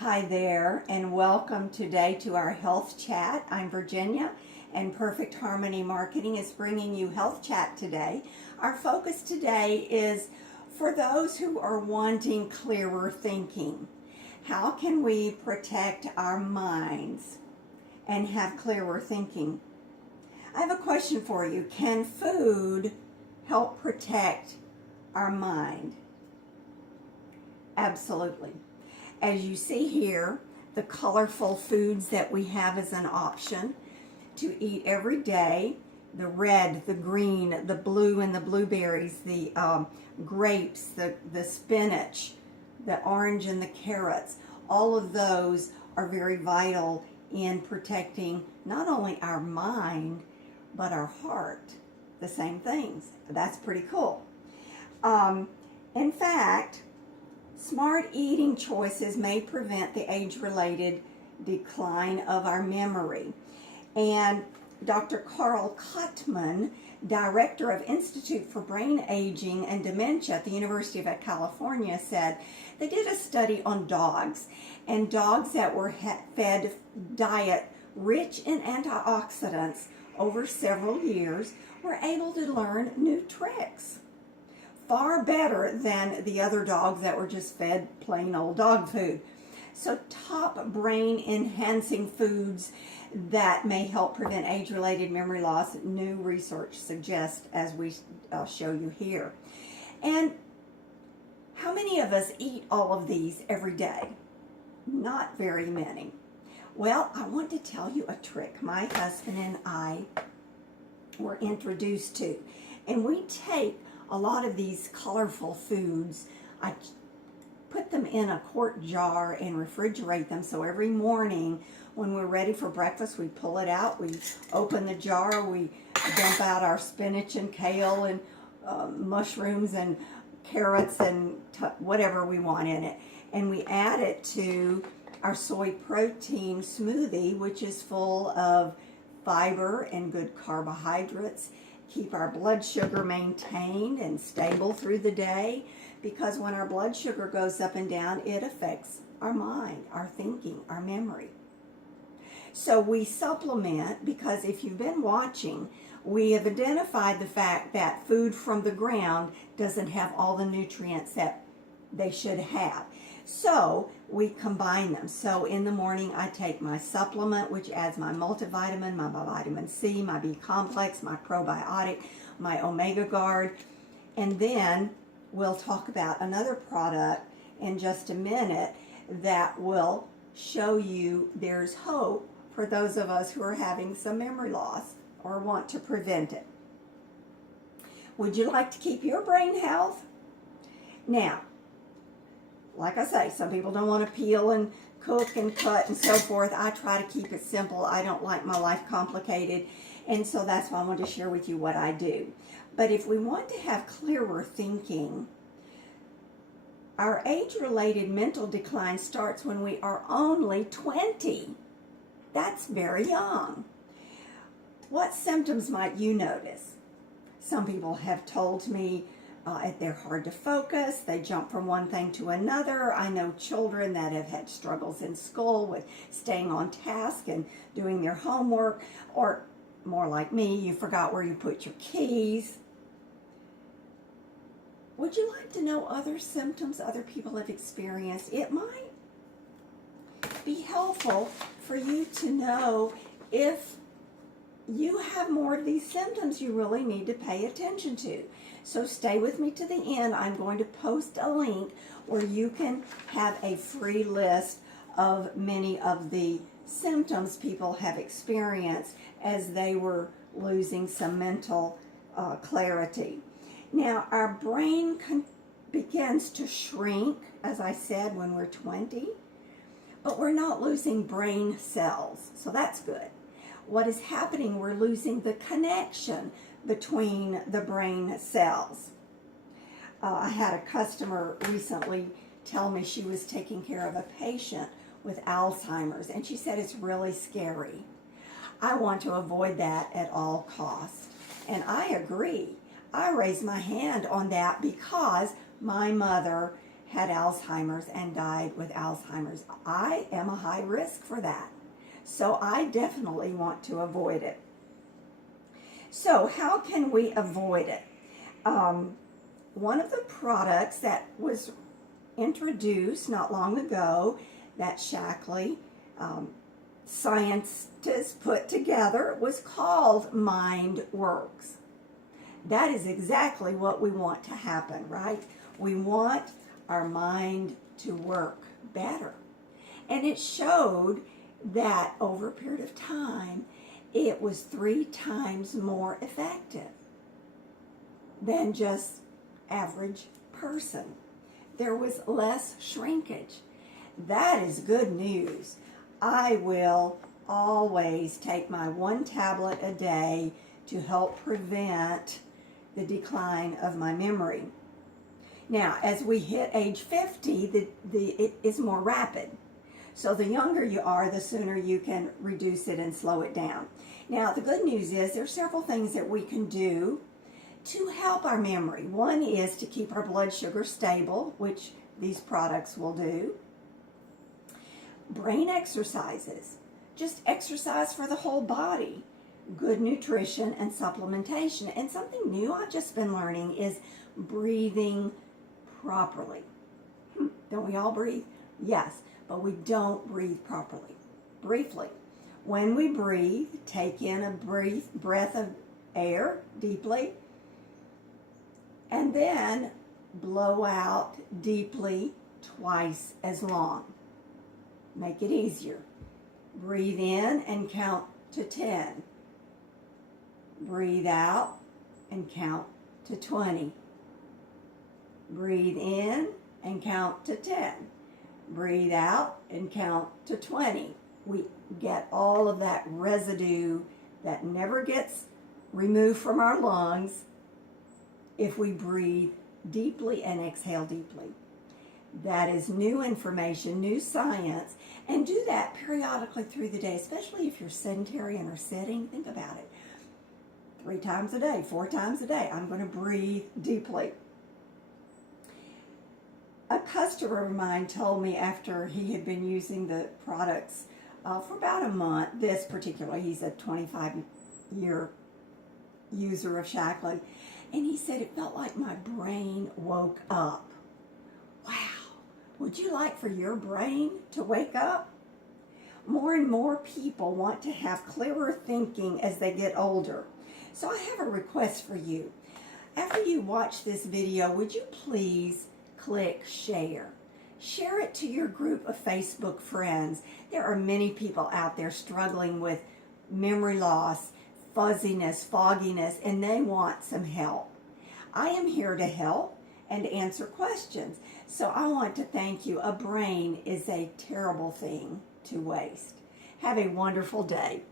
Hi there, and welcome today to our Health Chat. I'm Virginia, and Perfect Harmony Marketing is bringing you Health Chat today. Our focus today is for those who are wanting clearer thinking. How can we protect our minds and have clearer thinking? I have a question for you. Can food help protect our mind? Absolutely. As you see here, the colorful foods that we have as an option to eat every day: the red, the green, the blue and the blueberries, the grapes, the spinach, the orange and the carrots. All of those are very vital in protecting not only our mind, but our heart. The same things. That's pretty cool. In fact, smart eating choices may prevent the age-related decline of our memory. And Dr. Carl Kottman, director of Institute for Brain Aging and Dementia at the University of California, said they did a study on dogs, and dogs that were fed diet rich in antioxidants over several years were able to learn new tricks. Far better than the other dogs that were just fed plain old dog food. So top brain enhancing foods that may help prevent age-related memory loss, new research suggests, as we show you here. And how many of us eat all of these every day? Not very many. Well, I want to tell you a trick my husband and I were introduced to. And we take a lot of these colorful foods, I put them in a quart jar and refrigerate them, so every morning when we're ready for breakfast, we pull it out, we open the jar, we dump out our spinach and kale and mushrooms and carrots and whatever we want in it, and we add it to our soy protein smoothie, which is full of fiber and good carbohydrates. Keep our blood sugar maintained and stable through the day, because when our blood sugar goes up and down, it affects our mind, our thinking, our memory. So we supplement, because if you've been watching, we have identified the fact that food from the ground doesn't have all the nutrients that they should have. So we combine them. So in the morning I take my supplement, which adds my multivitamin, my vitamin C, my B complex, my probiotic, my omega guard, and then we'll talk about another product in just a minute that will show you there's hope for those of us who are having some memory loss or want to prevent it. Would you like to keep your brain health? Now, like I say, some people don't want to peel and cook and cut and so forth. I try to keep it simple. I don't like my life complicated, and so that's why I want to share with you what I do. But if we want to have clearer thinking, our age-related mental decline starts when we are only 20. That's very young. What symptoms might you notice? Some people have told me they're hard to focus, they jump from one thing to another. I know children that have had struggles in school with staying on task and doing their homework, or more like me, you forgot where you put your keys. Would you like to know other symptoms other people have experienced? It might be helpful for you to know if you have more of these symptoms you really need to pay attention to. So stay with me to the end. I'm going to post a link where you can have a free list of many of the symptoms people have experienced as they were losing some mental clarity. Now, our brain begins to shrink, as I said, when we're 20, but we're not losing brain cells, so that's good. What is happening, we're losing the connection between the brain cells. I had a customer recently tell me she was taking care of a patient with Alzheimer's, and she said it's really scary. I want to avoid that at all costs. And I agree. I raise my hand on that because my mother had Alzheimer's and died with Alzheimer's. I am a high risk for that. So I definitely want to avoid it. So how can we avoid it? One of the products that was introduced not long ago that Shackley scientists put together was called Mindworks. That is exactly what we want to happen, right? We want our mind to work better. And it showed that over a period of time, it was 3 times more effective than just average person. There was less shrinkage. That is good news. I will always take my 1 tablet a day to help prevent the decline of my memory. Now, as we hit age 50, it is more rapid. So the younger you are, the sooner you can reduce it and slow it down. Now, the good news is there are several things that we can do to help our memory. One is to keep our blood sugar stable, which these products will do. Brain exercises. Just exercise for the whole body. Good nutrition and supplementation. And something new I've just been learning is breathing properly. Don't we all breathe? Yes, but we don't breathe properly. Briefly, when we breathe, take in a brief breath of air deeply, and then blow out deeply twice as long. Make it easier. Breathe in and count to 10. Breathe out and count to 20. Breathe in and count to 10. Breathe out and count to 20. We get all of that residue that never gets removed from our lungs if we breathe deeply and exhale deeply. That is new information, new science, and do that periodically through the day, especially if you're sedentary and are sitting. Think about it. 3 times a day, 4 times a day, I'm going to breathe deeply. A customer of mine told me after he had been using the products for about a month, this particular, he's a 25-year user of Shackley, and he said it felt like my brain woke up. Wow, would you like for your brain to wake up? More and more people want to have clearer thinking as they get older. So I have a request for you. After you watch this video, would you please click share? Share it to your group of Facebook friends. There are many people out there struggling with memory loss, fuzziness, fogginess, and they want some help. I am here to help and answer questions. So I want to thank you. A brain is a terrible thing to waste. Have a wonderful day.